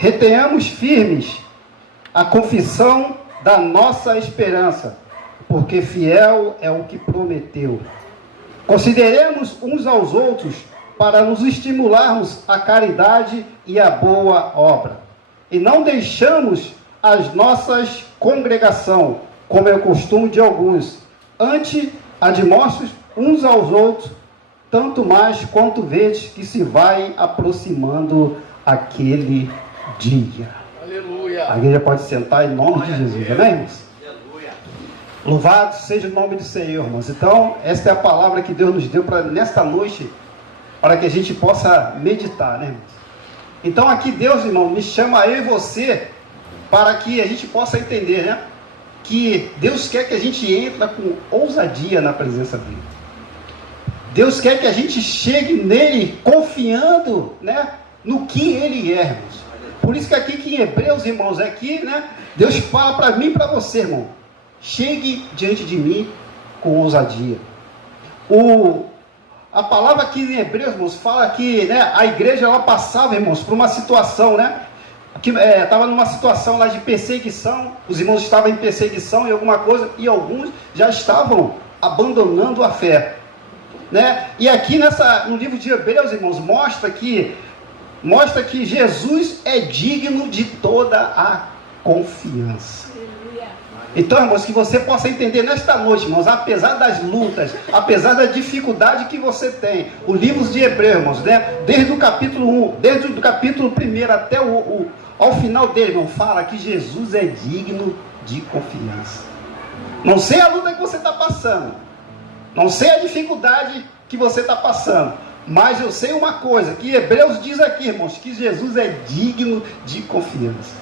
Retenhamos firmes a confissão da nossa esperança, porque fiel é o que prometeu. Consideremos uns aos outros para nos estimularmos à caridade e à boa obra. E não deixamos as nossas congregação, como é o costume de alguns. Antes, admoestos uns aos outros, tanto mais quanto vedes que se vai aproximando aquele dia. Aleluia. A igreja pode sentar em nome de Jesus, amém, irmãos? Aleluia. Louvado seja o nome do Senhor, irmãos. Então, esta é a palavra que Deus nos deu para nesta noite, para que a gente possa meditar, né, irmãos? Então, aqui Deus, irmão, me chama eu e você, para que a gente possa entender, né? Que Deus quer que a gente entre com ousadia na presença dele. Deus quer que a gente chegue nele confiando, né, no que ele é, irmãos. Por isso que aqui em Hebreus, irmãos, aqui, né, Deus fala para mim e para você, irmão. Chegue diante de mim com ousadia. A palavra aqui em Hebreus, irmãos, fala que, né, a igreja ela passava, irmãos, por uma situação, né, que estava numa situação lá de perseguição. Os irmãos estavam em perseguição e alguma coisa, e alguns já estavam abandonando a fé, né? E aqui no livro de Hebreus, irmãos, mostra que Jesus é digno de toda a confiança. Então, irmãos, que você possa entender nesta noite, irmãos, apesar das lutas, apesar da dificuldade que você tem, o livro de Hebreus, irmãos, né, desde o capítulo 1, desde o capítulo 1 até ao final dele, irmão, fala que Jesus é digno de confiança. Não sei a luta que você está passando, não sei a dificuldade que você está passando, mas eu sei uma coisa, que Hebreus diz aqui, irmãos, que Jesus é digno de confiança.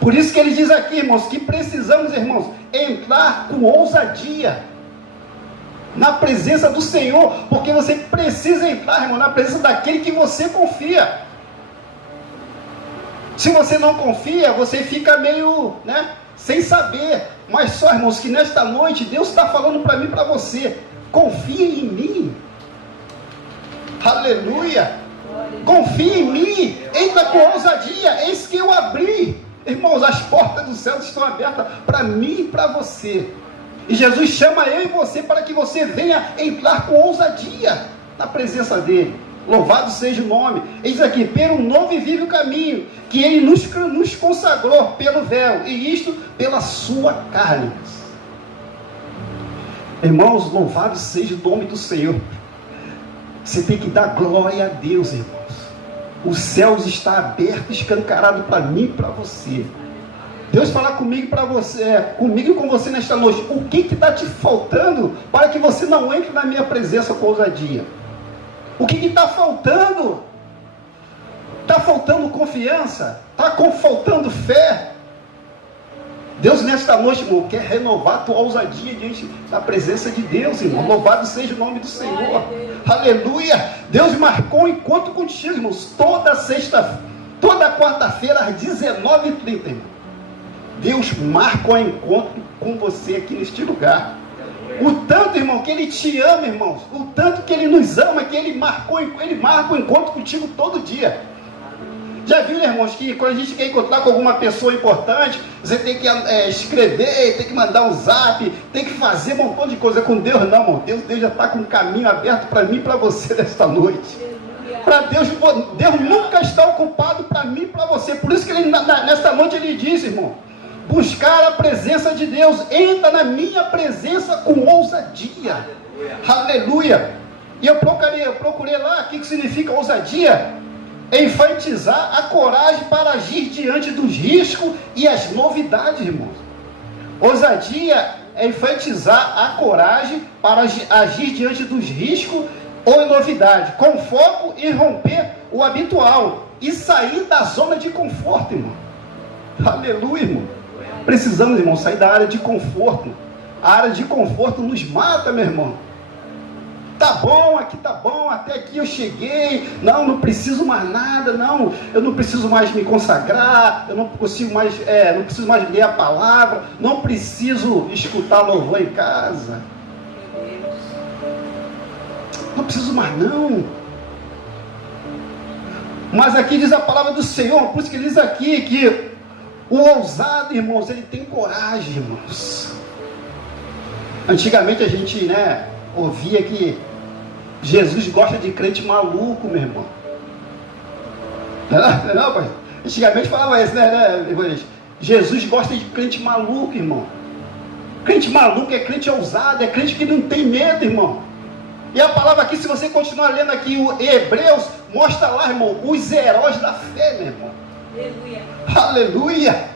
Por isso que ele diz aqui, irmãos, que precisamos, irmãos, entrar com ousadia na presença do Senhor, porque você precisa entrar, irmão, na presença daquele que você confia. Se você não confia, você fica meio, né, sem saber. Mas só, irmãos, que nesta noite Deus está falando para mim e para você: confie em mim. Aleluia. Confie em mim. Entra com ousadia. Eis que eu abri. Irmãos, as portas do céu estão abertas para mim e para você. E Jesus chama eu e você para que você venha entrar com ousadia na presença dele. Louvado seja o nome. Ele diz aqui: pelo novo e vivo caminho que ele nos consagrou pelo véu, e isto pela sua carne. Irmãos, louvado seja o nome do Senhor. Você tem que dar glória a Deus, irmãos. Os céus está aberto, escancarado para mim e para você. Deus fala comigo para você, comigo e com você nesta noite. O que está te faltando para que você não entre na minha presença com ousadia? O que está faltando? Está faltando confiança? Está faltando fé? Deus nesta noite, irmão, quer renovar a tua ousadia diante da presença de Deus, irmão. Louvado seja o nome do Senhor. Aleluia. Deus marcou um encontro contigo, irmãos, toda quarta-feira às 19h30, irmão. Deus marca um encontro com você aqui neste lugar. O tanto, irmão, que Ele te ama, irmãos, o tanto que Ele nos ama, que Ele marca um encontro contigo todo dia. Já viu, irmãos, que quando a gente quer encontrar com alguma pessoa importante, você tem que escrever, tem que mandar um zap, tem que fazer um montão de coisa. Com Deus não, irmão. Deus já está com um caminho aberto para mim e para você nesta noite. Para Deus nunca está ocupado para mim e para você. Por isso que nesta noite Ele diz, irmão, buscar a presença de Deus. Entra na minha presença com ousadia. Aleluia. E eu procurei lá o que significa ousadia. Enfatizar a coragem para agir diante dos riscos e as novidades, irmãos. Ousadia é enfatizar a coragem para agir diante dos riscos ou novidades, com foco em romper o habitual e sair da zona de conforto, irmão. Aleluia, irmão. Precisamos, irmão, sair da área de conforto. A área de conforto nos mata, meu irmão. Tá bom, aqui tá bom, até aqui eu cheguei, não preciso mais nada, eu não preciso mais me consagrar, eu não preciso mais ler a palavra, não preciso escutar louvor em casa, não preciso mais não. Mas aqui diz a palavra do Senhor, por isso que ele diz aqui que o ousado, irmãos, ele tem coragem, irmãos. Antigamente a gente, ouvia que Jesus gosta de crente maluco, meu irmão. Não, pai. Antigamente falava isso, né? Jesus gosta de crente maluco, irmão. Crente maluco é crente ousado, é crente que não tem medo, irmão. E a palavra aqui, se você continuar lendo aqui o Hebreus, mostra lá, irmão, os heróis da fé, meu irmão. Aleluia. Aleluia.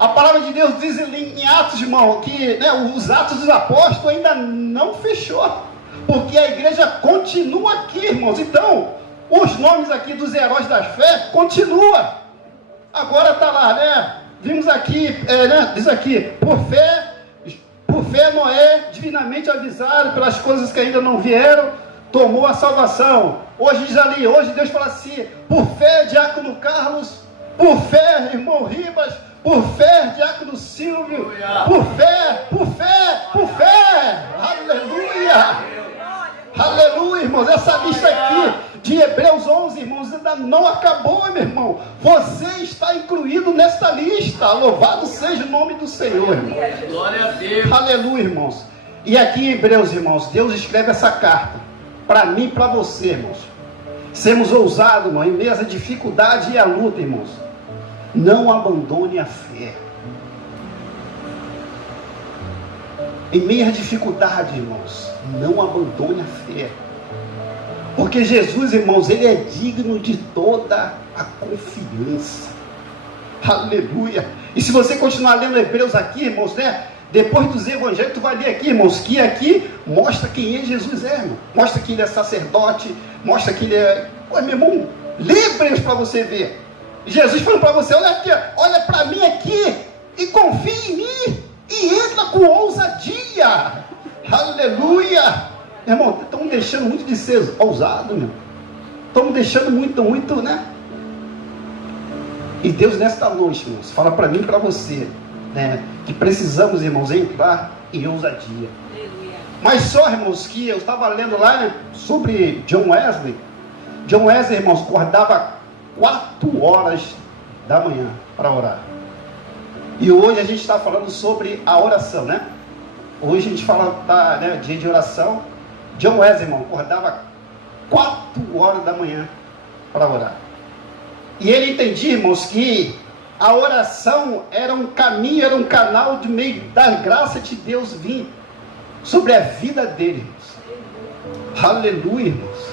A palavra de Deus diz em Atos, irmão, que os Atos dos Apóstolos ainda não fechou, porque a igreja continua aqui, irmãos. Então, os nomes aqui dos heróis da fé continua. Agora está lá, vimos aqui, diz aqui, por fé Noé, divinamente avisado pelas coisas que ainda não vieram, tomou a salvação. Hoje diz ali, hoje Deus fala assim, por fé, diácono Carlos, por fé, irmão Ribas, por fé, diácono Silvio, por fé, aleluia, aleluia, irmãos. Essa lista aqui de Hebreus 11, irmãos, ainda não acabou, meu irmão. Você está incluído nesta lista. Louvado seja o nome do Senhor, irmão. Glória a Deus. Aleluia, irmãos. E aqui em Hebreus, irmãos, Deus escreve essa carta para mim e para você, irmãos. Sermos ousados, irmão, em meio à dificuldade e à luta, irmãos. Não abandone a fé. Em meio à dificuldade, irmãos, não abandone a fé. Porque Jesus, irmãos, ele é digno de toda a confiança. Aleluia. E se você continuar lendo Hebreus aqui, irmãos, depois dos evangelhos, tu vai ler aqui, irmãos, que aqui mostra quem é Jesus, irmão. Mostra que ele é sacerdote, mostra que ele é... Meu irmão, lê Hebreus para você ver. Jesus falando para você, olha aqui, olha para mim aqui, e confia em mim, e entra com ousadia. Aleluia. Irmão, estamos deixando muito de ser ousado, meu. Estamos deixando muito, E Deus nesta noite, irmãos, fala para mim e para você, que precisamos, irmãos, entrar em ousadia. Aleluia. Mas só, irmãos, que eu estava lendo lá, sobre John Wesley. John Wesley, irmãos, acordava 4 horas da manhã para orar. E hoje a gente está falando sobre a oração, Hoje a gente fala dia de oração. John Wesley, irmão, acordava 4 horas da manhã para orar. E ele entendia, irmãos, que a oração era um caminho, era um canal de meio da graça de Deus vir sobre a vida dele, irmãos. Aleluia, irmãos.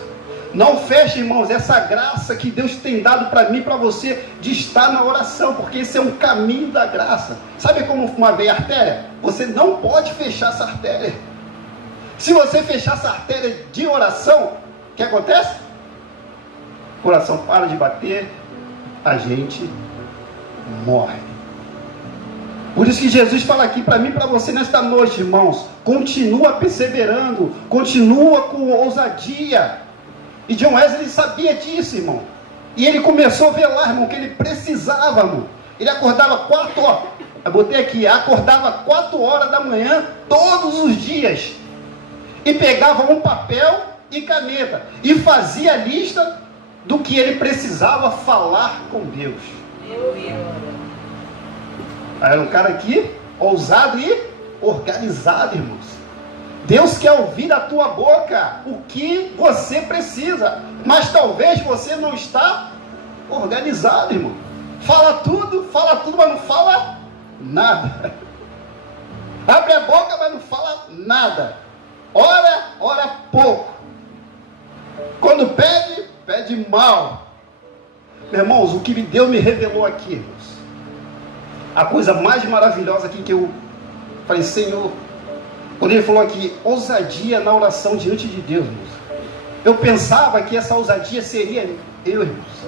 Não feche, irmãos, essa graça que Deus tem dado para mim e para você de estar na oração, porque esse é um caminho da graça. Sabe como uma veia artéria? Você não pode fechar essa artéria. Se você fechar essa artéria de oração, o que acontece? O coração para de bater, a gente morre. Por isso que Jesus fala aqui para mim e para você nesta noite, irmãos, continua perseverando, continua com ousadia. E John Wesley sabia disso, irmão. E ele começou a ver lá, irmão, que ele precisava, irmão. Ele acordava 4 horas. Eu botei aqui, acordava 4 horas da manhã, todos os dias. E pegava um papel e caneta. E fazia a lista do que ele precisava falar com Deus. Era um cara aqui, ousado e organizado, irmãos. Deus quer ouvir da tua boca o que você precisa, mas talvez você não está organizado, irmão. Fala tudo, mas não fala nada. Abre a boca, mas não fala nada. Ora pouco. Quando pede mal. Meus irmãos, o que Deus me revelou aqui, irmãos, a coisa mais maravilhosa aqui que eu falei, Senhor, quando ele falou aqui, ousadia na oração diante de Deus, irmãos, eu pensava que essa ousadia seria eu, irmãos.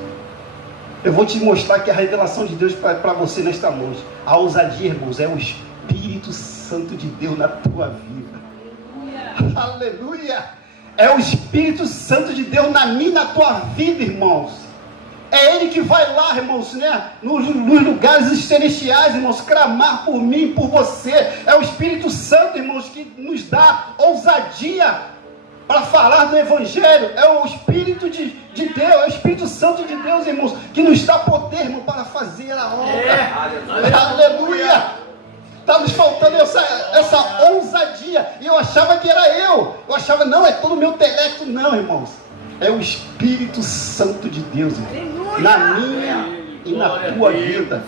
Eu vou te mostrar que a revelação de Deus para você nesta noite, a ousadia, irmãos, é o Espírito Santo de Deus na tua vida. Aleluia! É o Espírito Santo de Deus na minha e na tua vida, irmãos. É Ele que vai lá, irmãos, nos lugares celestiais, irmãos, clamar por mim, por você. É o Espírito Santo, irmãos, que nos dá ousadia para falar do Evangelho. É o Espírito de Deus, é o Espírito Santo de Deus, irmãos, que nos dá poder, irmão, para fazer a obra. Aleluia! Está nos faltando essa ousadia. E eu achava que era eu. Eu achava, não, é todo o meu intelecto. Não, irmãos. É o Espírito Santo de Deus, irmão, na minha e na tua vida.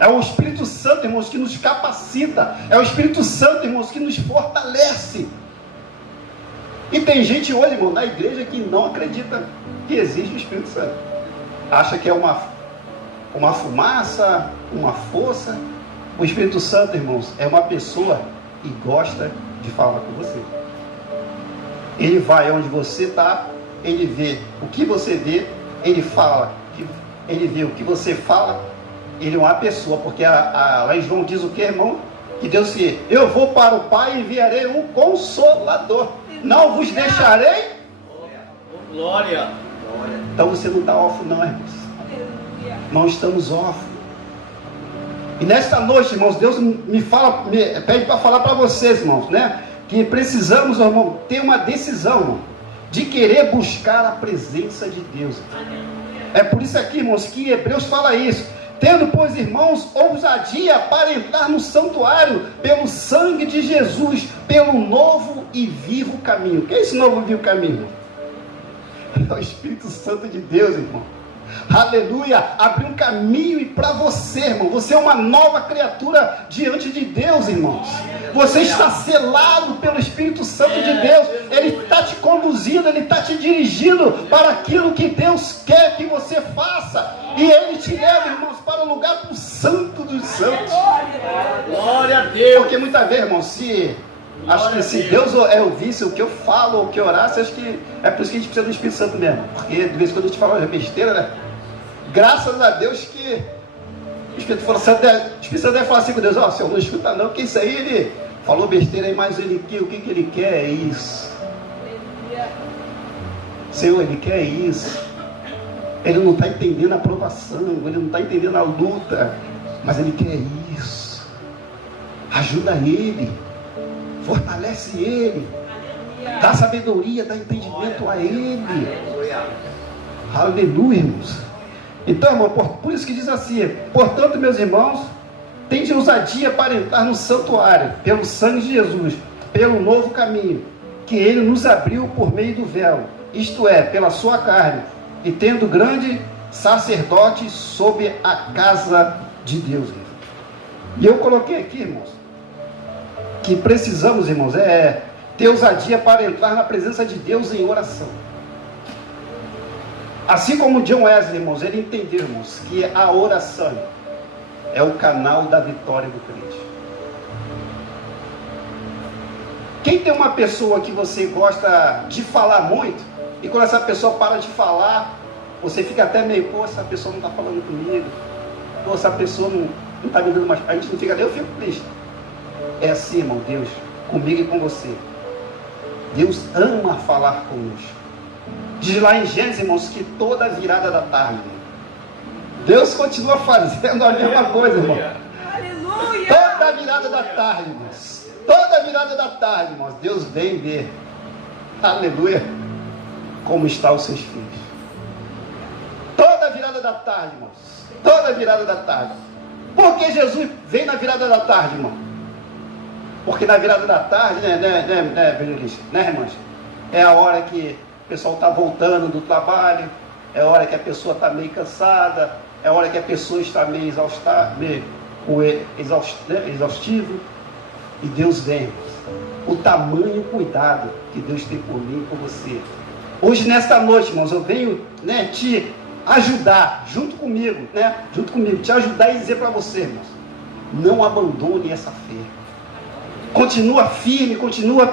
É o Espírito Santo, irmãos, que nos capacita. É o Espírito Santo, irmãos, que nos fortalece. E tem gente hoje, irmão, na igreja que não acredita que existe o Espírito Santo. Acha que é uma fumaça, uma força. O Espírito Santo, irmãos, é uma pessoa que gosta de falar com você. Ele vai onde você está, ele vê o que você vê, ele fala, ele vê o que você fala. Ele é uma pessoa, porque lá em João diz o que, irmão? Que Deus disse, eu vou para o Pai e enviarei um Consolador. Não vos deixarei. Glória. Então você não está órfão, não, irmãos. Não estamos órfãos. E nesta noite, irmãos, Deus me pede para falar para vocês, irmãos, né? Que precisamos, irmão, ter uma decisão, irmão, de querer buscar a presença de Deus. É por isso aqui, irmãos, que Hebreus fala isso. Tendo, pois, irmãos, ousadia para entrar no santuário pelo sangue de Jesus, pelo novo e vivo caminho. O que é esse novo e vivo caminho? É o Espírito Santo de Deus, irmão. Aleluia, abrir um caminho para você, irmão. Você é uma nova criatura diante de Deus, irmãos. Você está selado pelo Espírito Santo de Deus. Ele está te conduzindo, ele está te dirigindo para aquilo que Deus quer que você faça. E ele te leva, irmãos, para o lugar do Santo dos Santos. Glória a Deus. Porque muitas vezes, irmão, acho que se Deus ouvisse o que eu falo, o que eu orasse, acho que é por isso que a gente precisa do Espírito Santo mesmo. Porque de vez em quando a gente fala besteira, né? Graças a Deus que o Espírito Santo deve falar assim com Deus, ó, Senhor, não escuta não, porque isso aí ele falou besteira aí, mas ele quer, o que ele quer é isso. Senhor, ele quer isso. Ele não está entendendo a provação, ele não está entendendo a luta, mas ele quer isso. Ajuda ele. Fortalece ele, dá sabedoria, dá entendimento a ele. Aleluia, irmãos. Então, irmão, por isso que diz assim: portanto, meus irmãos, tende ousadia para entrar no santuário, pelo sangue de Jesus, pelo novo caminho, que ele nos abriu por meio do véu, isto é, pela sua carne, e tendo grande sacerdote sobre a casa de Deus. E eu coloquei aqui, irmãos, que precisamos, irmãos, ter ousadia para entrar na presença de Deus em oração. Assim como John Wesley, irmãos, ele entendeu, irmãos, que a oração é o canal da vitória do crente. Quem tem uma pessoa que você gosta de falar muito, e quando essa pessoa para de falar, você fica até meio, pô, essa pessoa não está falando comigo, pô, essa pessoa não está me dando mais, a gente não fica, eu fico triste. É assim, irmão, Deus, comigo e com você. Deus ama falar conosco. Diz lá em Gênesis, irmãos, que toda virada da tarde, Deus continua fazendo a mesma coisa, irmão. Aleluia! Toda virada da tarde, irmãos. Toda virada da tarde, irmãos. Deus vem ver. Aleluia! Como estão os seus filhos. Toda virada da tarde, irmãos. Toda virada da tarde. Por que Jesus vem na virada da tarde, irmão? Porque na virada da tarde, evangelista, né, irmãs? É a hora que o pessoal está voltando do trabalho, é a hora que a pessoa está meio cansada, é a hora que a pessoa está meio exaustivo, e Deus vem. O tamanho cuidado que Deus tem por mim e por você. Hoje, nesta noite, irmãos, eu venho, né, te ajudar, junto comigo, te ajudar e dizer para você, irmãos, não abandone essa fé. Continua firme, continua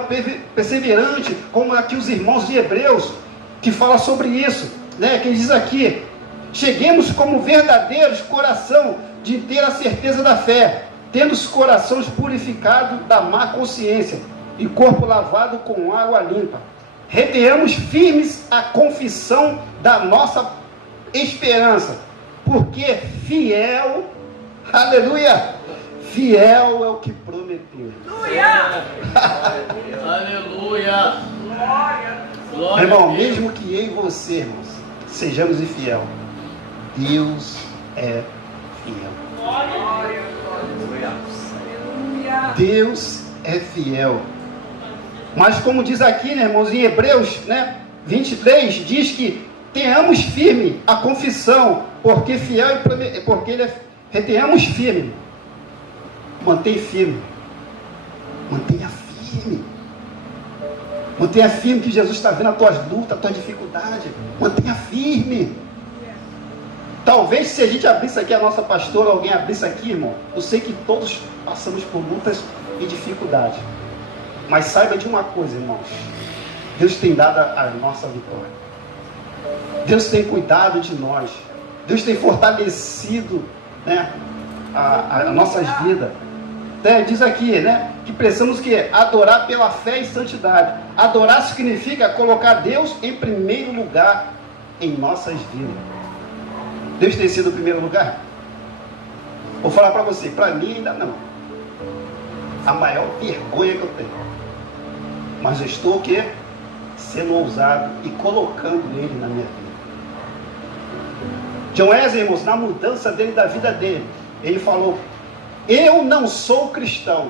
perseverante, como aqui os irmãos de Hebreus, que falam sobre isso, né? Que diz aqui, cheguemos como verdadeiros coração de ter a certeza da fé, tendo os corações purificados da má consciência e corpo lavado com água limpa. Retenhamos firmes a confissão da nossa esperança, porque fiel, aleluia, fiel é o que prometeu. Aleluia! Glória Irmão, a Deus. mesmo que eu e você, irmãos, sejamos infiel, Deus é fiel. Deus é fiel. Mas como diz aqui, né, irmãos, em Hebreus, né, 23, diz que tenhamos firme a confissão, porque fiel e porque ele é. Retenhamos firme. Mantenha firme. Mantenha firme. Mantenha firme que Jesus está vendo as tuas lutas, as tuas dificuldades. Mantenha firme. Talvez se a gente abrisse aqui a nossa pastora, alguém abrisse aqui, irmão, eu sei que todos passamos por lutas e dificuldades. Mas saiba de uma coisa, irmãos. Deus tem dado a nossa vitória. Deus tem cuidado de nós. Deus tem fortalecido, né, as nossas vidas. Até diz aqui, né, que precisamos adorar pela fé e santidade. Adorar significa colocar Deus em primeiro lugar em nossas vidas. Deus tem sido o primeiro lugar? Vou falar para você, para mim ainda não. A maior vergonha que eu tenho. Mas eu estou sendo ousado e colocando Ele na minha vida. John Wesley, irmãos, na mudança dele, da vida dele, ele falou: eu não sou cristão.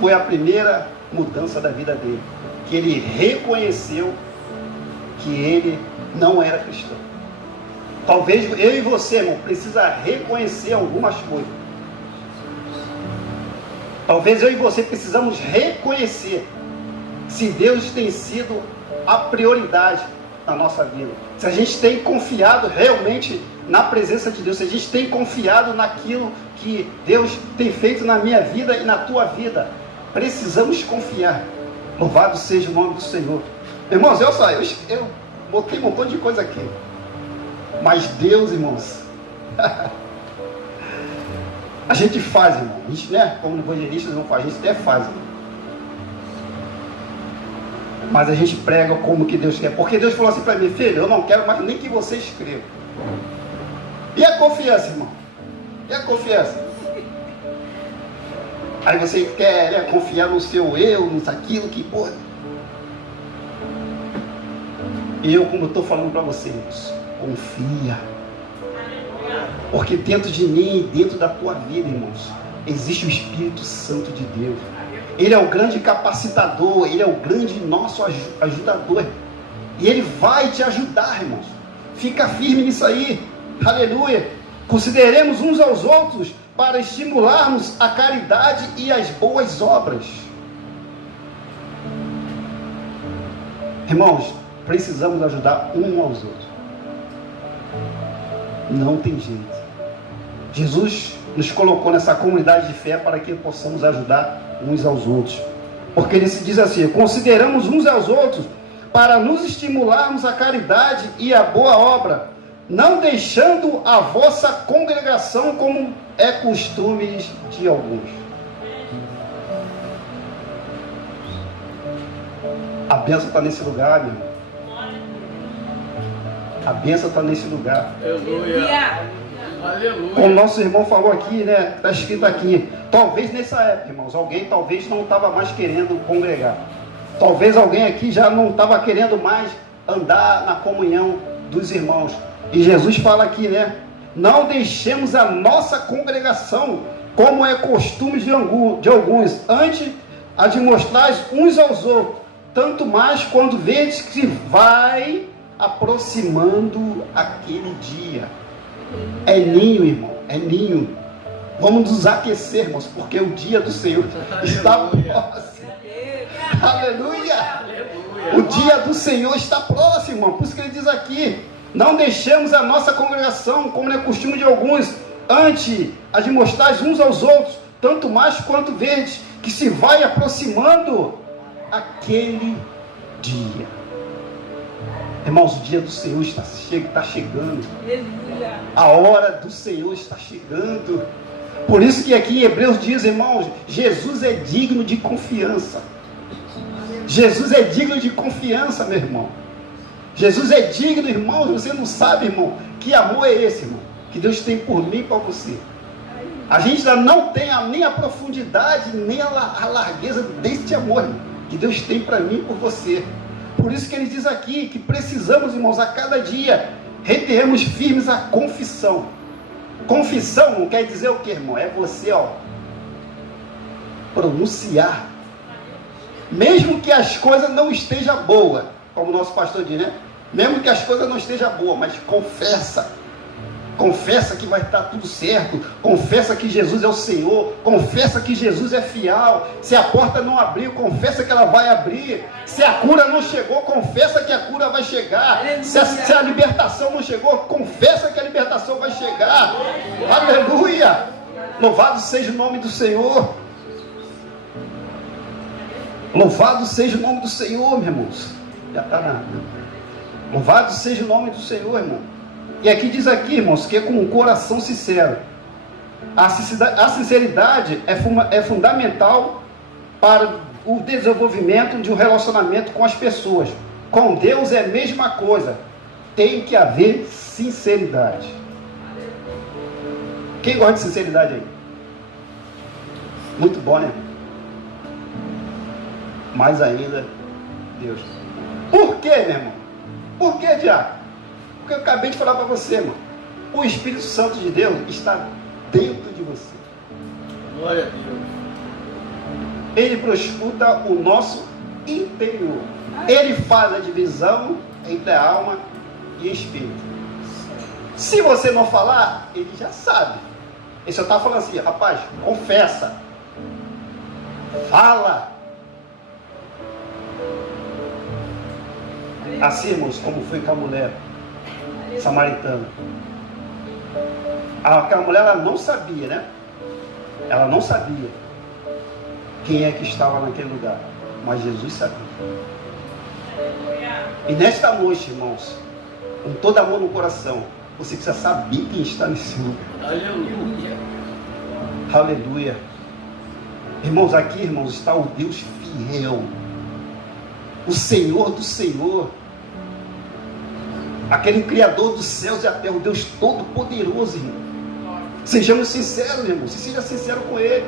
Foi a primeira mudança da vida dele, que ele reconheceu que ele não era cristão. Talvez eu e você, irmão, precisa reconhecer algumas coisas. Talvez eu e você precisamos reconhecer se Deus tem sido a prioridade na nossa vida. Se a gente tem confiado realmente na presença de Deus, se a gente tem confiado naquilo que Deus tem feito na minha vida e na tua vida. Precisamos confiar. Louvado seja o nome do Senhor. Irmãos, eu botei um montão de coisa aqui. Mas Deus, irmãos, a gente faz, irmão. A gente, né, como evangelistas não faz, a gente até faz, irmão. Mas a gente prega como que Deus quer. Porque Deus falou assim para mim: filho, eu não quero mais nem que você escreva. E a confiança, irmão? E a confiança? Aí você quer, né, confiar no seu eu, nisso, aquilo que, porra. E eu, como eu estou falando para vocês, confia. Porque dentro de mim e dentro da tua vida, irmãos, existe o Espírito Santo de Deus. Ele é o grande capacitador, Ele é o grande nosso ajudador. E Ele vai te ajudar, irmãos. Fica firme nisso aí. Aleluia. Consideremos uns aos outros para estimularmos a caridade e as boas obras. Irmãos, precisamos ajudar um aos outros. Não tem jeito. Jesus nos colocou nessa comunidade de fé para que possamos ajudar uns aos outros. Porque ele se diz assim: consideramos uns aos outros para nos estimularmos a caridade e a boa obra, não deixando a vossa congregação como é costume de alguns. A bênção está nesse lugar, meu irmão. A bênção está nesse lugar. Aleluia. Aleluia. Como nosso irmão falou aqui, né? Está escrito aqui. Talvez nessa época, irmãos, alguém talvez não estava mais querendo congregar. Talvez alguém aqui já não estava querendo mais andar na comunhão dos irmãos. E Jesus fala aqui, né? Não deixemos a nossa congregação como é costume de alguns, antes a de mostrar uns aos outros, tanto mais quando vedes que vai aproximando aquele dia. É ninho, irmão, é ninho. Vamos nos aquecer, irmãos, porque o dia do Senhor está próximo. Aleluia! O dia do Senhor está próximo, irmão. Por isso que ele diz aqui: não deixemos a nossa congregação, como é costume de alguns, antes a de mostrar uns aos outros, tanto mais quanto vedes que se vai aproximando aquele dia. Irmãos, o dia do Senhor está chegando. A hora do Senhor está chegando. Por isso que aqui em Hebreus diz, irmãos, Jesus é digno de confiança. Jesus é digno de confiança, meu irmão. Jesus é digno, irmão. Você não sabe, irmão, que amor é esse, irmão, que Deus tem por mim e por você. A gente ainda não tem nem a profundidade, nem a largueza deste amor, irmão. que Deus tem para mim e por você. Por isso que ele diz aqui que precisamos, irmãos, a cada dia retermos firmes a confissão. Confissão não quer dizer o que, irmão? É você, pronunciar. Mesmo que as coisas não estejam boas, como o nosso pastor diz, né? Mesmo que as coisas não estejam boas, mas confessa. Confessa que vai estar tudo certo. Confessa que Jesus é o Senhor. Confessa que Jesus é fiel. Se a porta não abriu, confessa que ela vai abrir. Se a cura não chegou, confessa que a cura vai chegar. Se a libertação não chegou, confessa que a libertação vai chegar. Aleluia! Louvado seja o nome do Senhor. Louvado seja o nome do Senhor, meus irmãos. Já está nada. Louvado seja o nome do Senhor, irmão. E aqui diz aqui, irmãos, que é com um coração sincero. A sinceridade é fundamental para o desenvolvimento de um relacionamento com as pessoas. Com Deus é a mesma coisa. Tem que haver sinceridade. Quem gosta de sinceridade aí? Muito bom, né? Mais ainda, Deus. Por quê, meu irmão? Por quê, Diácono? Porque eu acabei de falar para você, irmão. O Espírito Santo de Deus está dentro de você. Glória a Deus. Ele proscuta o nosso interior. Ele faz a divisão entre a alma e espírito. Se você não falar, ele já sabe. Ele só está falando assim, rapaz, confessa. Fala. Assim, irmãos, como foi com a mulher samaritana. Aquela mulher, ela não sabia, né? Ela não sabia quem é que estava naquele lugar, mas Jesus sabia. E nesta noite, irmãos, com toda amor no coração, você precisa saber quem está nesse lugar. Aleluia. Aleluia. Irmãos, aqui, irmãos, está o Deus fiel, o Senhor do Senhor, aquele Criador dos céus e da terra, o Deus Todo-Poderoso, irmão. Sejamos sinceros, irmão. Seja sincero com Ele.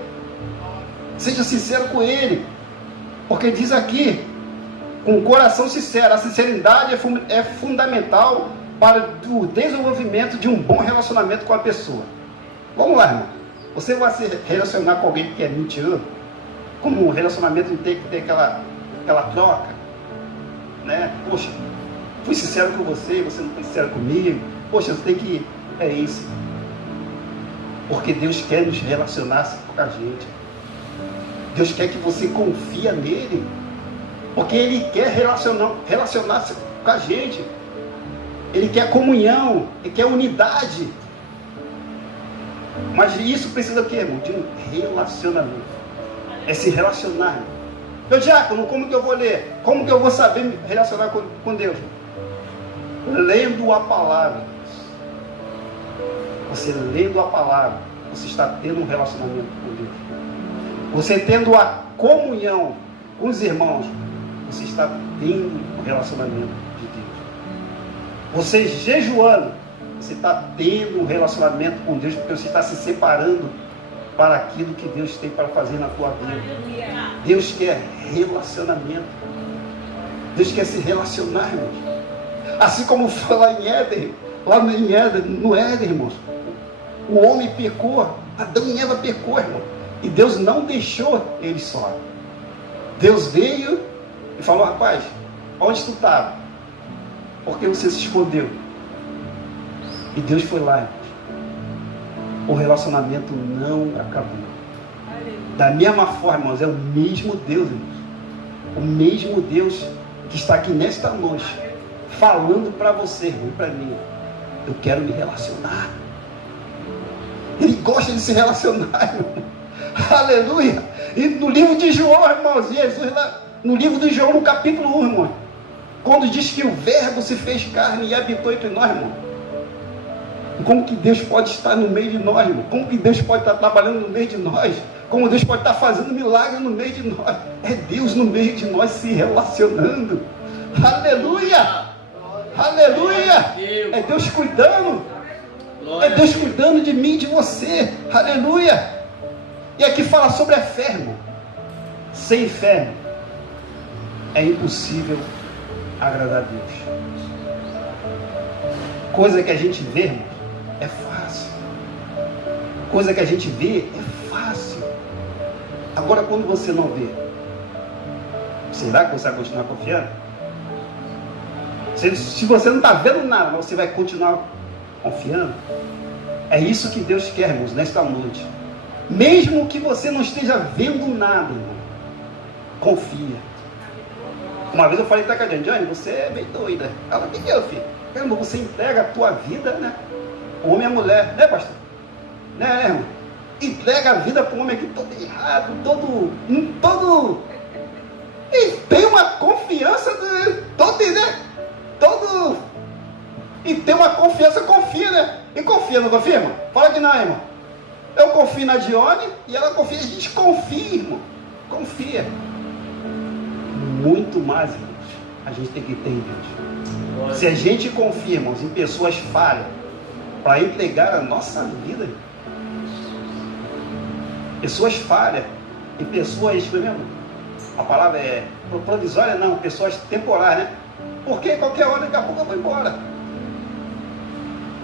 Seja sincero com Ele. Porque diz aqui, com o coração sincero, a sinceridade é fundamental para o desenvolvimento de um bom relacionamento com a pessoa. Vamos lá, irmão. Você vai se relacionar com alguém que é mentiroso? Como um relacionamento tem que ter aquela troca, né? Poxa, fui sincero com você, você não foi sincero comigo. Poxa, você tem que... É isso. Porque Deus quer nos relacionar com a gente. Deus quer que você confie nele. Porque Ele quer relacionar-se com a gente. Ele quer comunhão. Ele quer unidade. Mas isso precisa o quê, irmão? De um relacionamento. É se relacionar. Meu diácono, como que eu vou ler? Como que eu vou saber me relacionar com Deus? Lendo a palavra. Você lendo a palavra, você está tendo um relacionamento com Deus. Você tendo a comunhão com os irmãos, você está tendo um relacionamento de Deus. Você jejuando, você está tendo um relacionamento com Deus, porque você está se separando para aquilo que Deus tem para fazer na tua vida. Deus quer relacionamento. Deus quer se relacionar, irmãos. Assim como foi lá em Éden, no Éden, irmãos. O homem pecou, Adão e Eva pecou, irmão. E Deus não deixou eles só. Deus veio e falou, rapaz, onde tu estava? Porque você se escondeu. E Deus foi lá, irmãos. O relacionamento não acabou. Da mesma forma, irmãos, é o mesmo Deus, irmãos. O mesmo Deus que está aqui nesta noite, falando para você, irmão, e para mim. Eu quero me relacionar. Ele gosta de se relacionar, irmão. Aleluia. E no livro de João, irmãos, Jesus lá, no livro de João, no capítulo 1, irmão, quando diz que o verbo se fez carne e habitou entre nós, irmão. Como que Deus pode estar no meio de nós, irmão? Como que Deus pode estar trabalhando no meio de nós? Como Deus pode estar fazendo milagre no meio de nós? É Deus no meio de nós se relacionando. Aleluia! Aleluia! É Deus cuidando. É Deus cuidando de mim e de você. Aleluia! E aqui fala sobre a fé, irmão. Sem fé é impossível agradar a Deus. Coisa que a gente vê, irmão, é fácil. Coisa que a gente vê é fácil. Agora, quando você não vê, será que você vai continuar confiando? Se você não está vendo nada, mas você vai continuar confiando? É isso que Deus quer, irmãos, nesta noite. Mesmo que você não esteja vendo nada, irmão, confia. Uma vez eu falei para a Jane, você é bem doida. Ela, o que é, filho? Irmão, você entrega a tua vida, né? O homem e a mulher, né, pastor? Né, irmão? Entrega a vida para o homem aqui todo errado, todo... E tem uma confiança, E tem uma confiança, confia, né? E confia, não confia, irmão? Fala que não, irmão. Eu confio na Dione e ela confia. A gente confia, irmão. Confia. Muito mais, irmãos, a gente tem que ter em Deus. Se a gente confia, irmãos, em pessoas falhas para entregar a nossa vida, pessoas falhas e pessoas, a palavra é provisória, não, pessoas temporárias, né? Porque qualquer hora, daqui a pouco eu vou embora.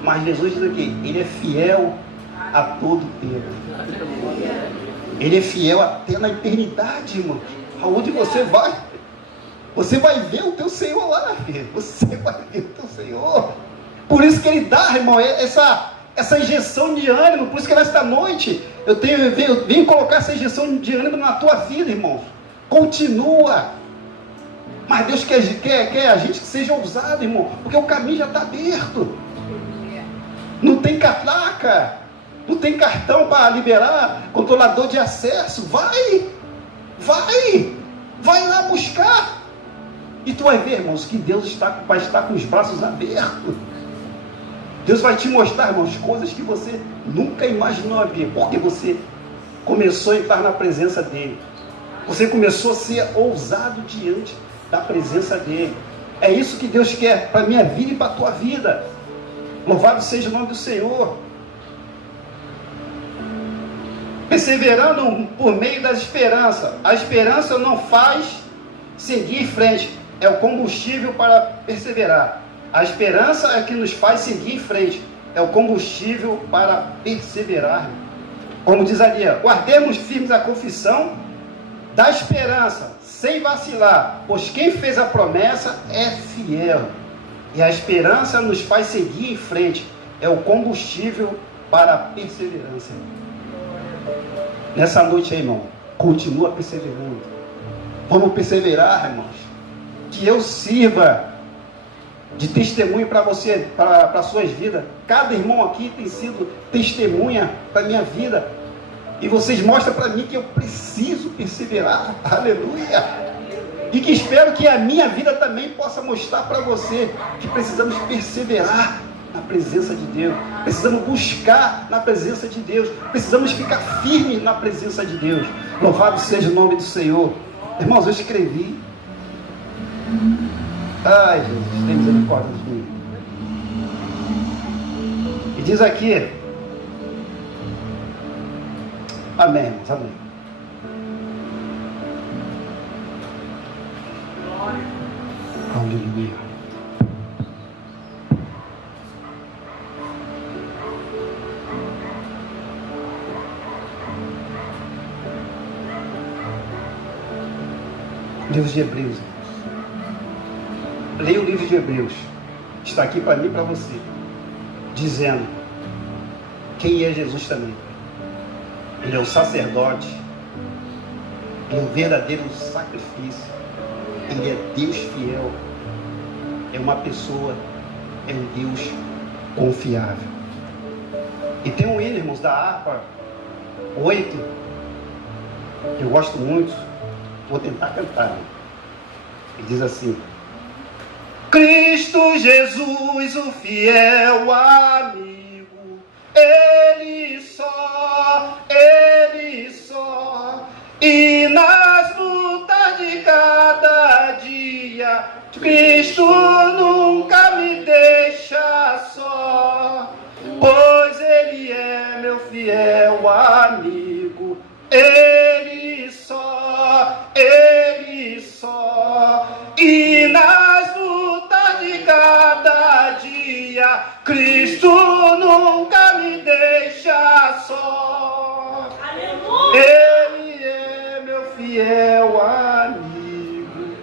Mas Jesus diz aqui, Ele é fiel a todo tempo. Ele é fiel até na eternidade, irmão. Aonde você vai ver o teu Senhor lá, filho. Você vai ver o teu Senhor. Por isso que Ele dá, irmão, essa injeção de ânimo. Por isso que nesta noite eu venho colocar essa injeção de ânimo na tua vida, irmãos. Continua. Mas Deus quer a gente que seja ousado, irmão. Porque o caminho já está aberto. Não tem catraca. Não tem cartão para liberar controlador de acesso. Vai lá buscar. E tu vai ver, irmãos, que Deus vai estar com os braços abertos. Deus vai te mostrar, irmãos, coisas que você nunca imaginou ver, porque você começou a entrar na presença dEle. Você começou a ser ousado diante da presença dEle. É isso que Deus quer para a minha vida e para a tua vida. Louvado seja o nome do Senhor. Perseverando por meio da esperança. A esperança não faz seguir em frente. É o combustível para perseverar. A esperança é que nos faz seguir em frente. É o combustível para perseverar. Como diz ali, guardemos firmes a confissão da esperança, sem vacilar, pois quem fez a promessa é fiel. E a esperança nos faz seguir em frente. É o combustível para a perseverança. Nessa noite aí, irmão, continua perseverando. Vamos perseverar, irmãos. Que eu sirva de testemunho para você, para as suas vidas. Cada irmão aqui tem sido testemunha para a minha vida. E vocês mostram para mim que eu preciso perseverar. Aleluia! E que espero que a minha vida também possa mostrar para você que precisamos perseverar na presença de Deus. Precisamos buscar na presença de Deus. Precisamos ficar firmes na presença de Deus. Louvado seja o nome do Senhor. Irmãos, eu escrevi. Ai, Jesus, tem misericórdia de mim. E diz aqui. Amém, irmãos, amém. Aleluia. Livro de Hebreus. Leia o livro de Hebreus. Está aqui para mim e para você. Dizendo quem é Jesus também. Ele é o sacerdote. Ele é o verdadeiro sacrifício. Ele é Deus fiel. É uma pessoa. É um Deus confiável. E tem um hino, irmãos, da harpa 8. Eu gosto muito. Vou tentar cantar. Ele diz assim: Cristo Jesus, o fiel amigo, Ele só, e nas lutas de cada dia, Cristo nunca me deixa só, pois Ele é meu fiel amigo, Ele só, só. Aleluia. Ele é meu fiel amigo.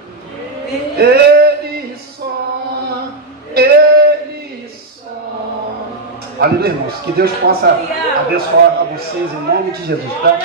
Ele só. Ele só. Aleluia, irmãos. Que Deus possa abençoar a vocês em nome de Jesus, tá?